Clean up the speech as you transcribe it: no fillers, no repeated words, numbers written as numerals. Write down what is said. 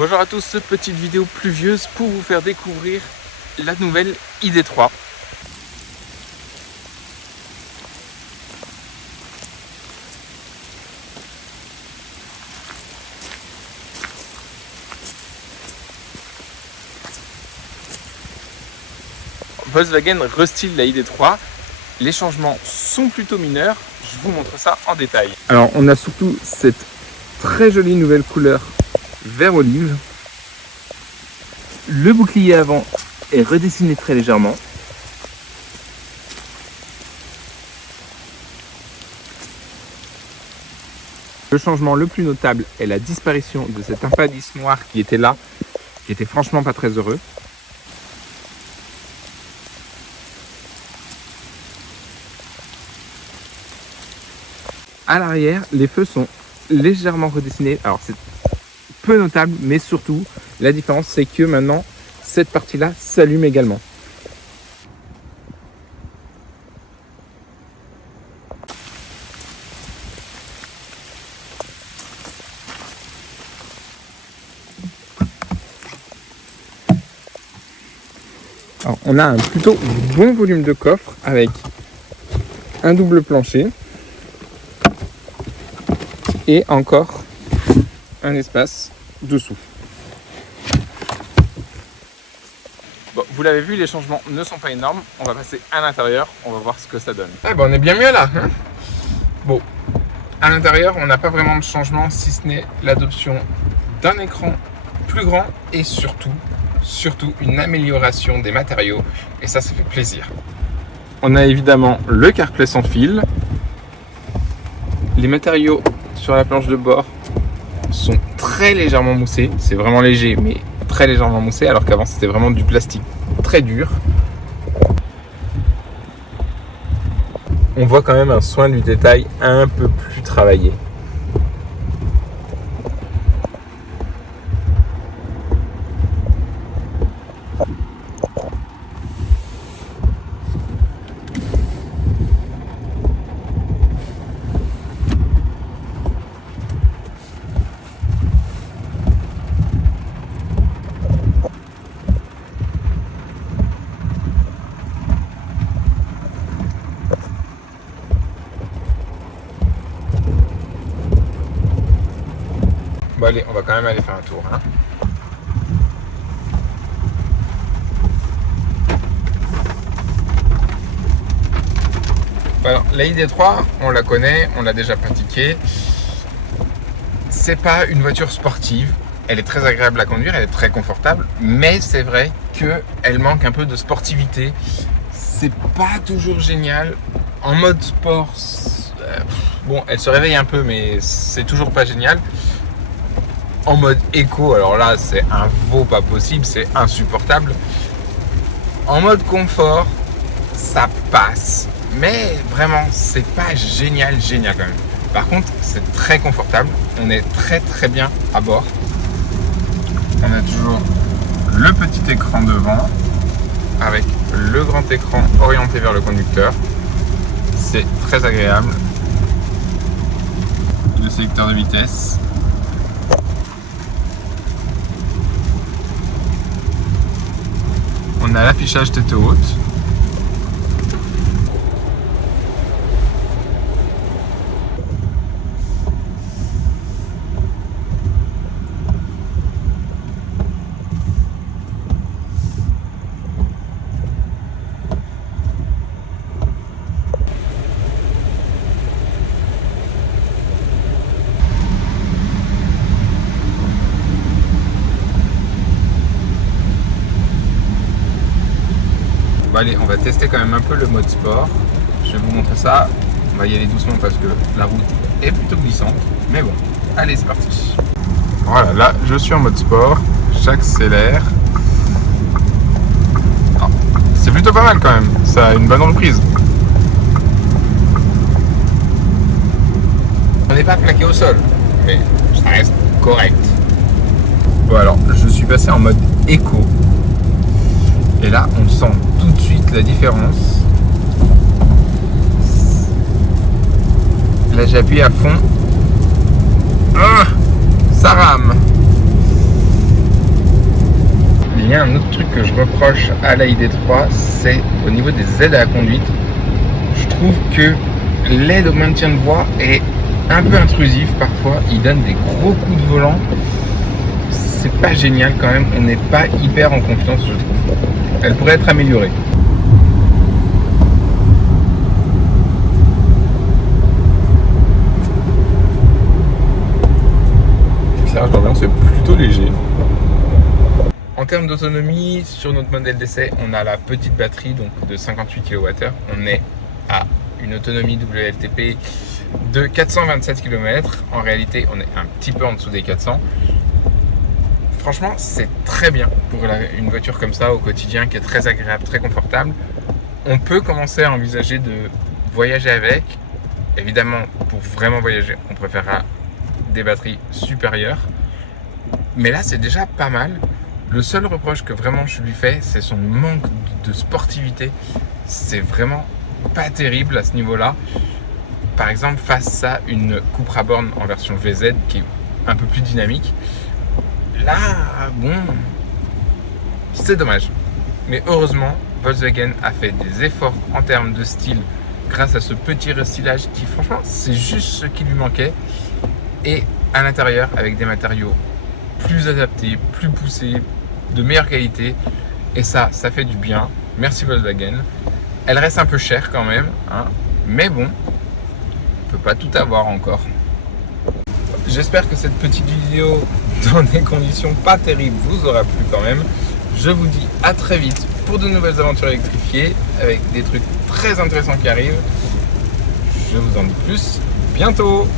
Bonjour à tous, petite vidéo pluvieuse pour vous faire découvrir la nouvelle ID3. Volkswagen restyle la ID3. Les changements sont plutôt mineurs, je vous montre ça en détail. Alors on a surtout cette très jolie nouvelle couleur vert olive. Le bouclier avant est redessiné très légèrement. Le changement le plus notable est la disparition de cet impadis noir qui était là, qui était franchement pas très heureux. À l'arrière, les feux sont légèrement redessinés. Alors c'est peu notable, mais surtout la différence c'est que maintenant cette partie-là s'allume également. Alors, on a un plutôt bon volume de coffre avec un double plancher. Et encore un espace dessous. Bon, vous l'avez vu, les changements ne sont pas énormes. On va passer à l'intérieur, on va voir ce que ça donne. Ah ben on est bien mieux là, hein. Bon, à l'intérieur, on n'a pas vraiment de changement, si ce n'est l'adoption d'un écran plus grand et surtout une amélioration des matériaux. Et ça fait plaisir. On a évidemment le CarPlay sans fil. Les matériaux sur la planche de bord sont très légèrement moussés, c'est vraiment léger mais très légèrement moussé, alors qu'avant c'était vraiment du plastique très dur. On voit quand même un soin du détail un peu plus travaillé. Bon allez, on va quand même aller faire un tour, hein. Alors, la ID3, on la connaît, on l'a déjà pratiquée. C'est pas une voiture sportive. Elle est très agréable à conduire, elle est très confortable, mais c'est vrai qu'elle manque un peu de sportivité. C'est pas toujours génial. En mode sport, bon, elle se réveille un peu, mais c'est toujours pas génial. En mode éco, alors là c'est un veau pas possible, c'est insupportable. En mode confort, ça passe, mais vraiment c'est pas génial quand même. Par contre c'est très confortable, on est très bien à bord. On a toujours le petit écran devant avec le grand écran orienté vers le conducteur, c'est très agréable. Le sélecteur de vitesse. On a l'affichage tête haute. Bon, allez, on va tester quand même un peu le mode sport. Je vais vous montrer ça. On va y aller doucement parce que la route est plutôt glissante. Mais bon, allez, c'est parti. Voilà, là, je suis en mode sport. J'accélère. C'est plutôt pas mal quand même. Ça a une bonne reprise. On n'est pas plaqué au sol, mais ça reste correct. Bon, alors, je suis passé en mode éco. Et là, on sent tout de suite la différence. Là, j'appuie à fond. Ah, ça rame. y a un autre truc que je reproche à la ID3, c'est au niveau des aides à la conduite. Je trouve que l'aide au maintien de voie est un peu intrusive parfois. Il donne des gros coups de volant. C'est pas génial quand même. On n'est pas hyper en confiance, je trouve. Elle pourrait être améliorée. L'éclairage d'ambiance c'est plutôt léger. En termes d'autonomie, sur notre modèle d'essai, on a la petite batterie donc de 58 kWh. On est à une autonomie WLTP de 427 km. En réalité, on est un petit peu en dessous des 400. Franchement, c'est très bien pour une voiture comme ça au quotidien qui est très agréable, très confortable. On peut commencer à envisager de voyager avec. Évidemment, pour vraiment voyager, on préférera des batteries supérieures. Mais là, c'est déjà pas mal. Le seul reproche que vraiment je lui fais, c'est son manque de sportivité. C'est vraiment pas terrible à ce niveau-là. Par exemple, face à une Cupra Born en version VZ qui est un peu plus dynamique, là, bon, c'est dommage. Mais heureusement, Volkswagen a fait des efforts en termes de style grâce à ce petit restylage qui, franchement, c'est juste ce qui lui manquait. Et à l'intérieur, avec des matériaux plus adaptés, plus poussés, de meilleure qualité. Et ça fait du bien. Merci Volkswagen. Elle reste un peu chère quand même, hein, mais bon, on peut pas tout avoir encore. J'espère que cette petite vidéo, dans des conditions pas terribles, vous aura plu quand même. Je vous dis à très vite pour de nouvelles aventures électrifiées, avec des trucs très intéressants qui arrivent. Je vous en dis plus bientôt.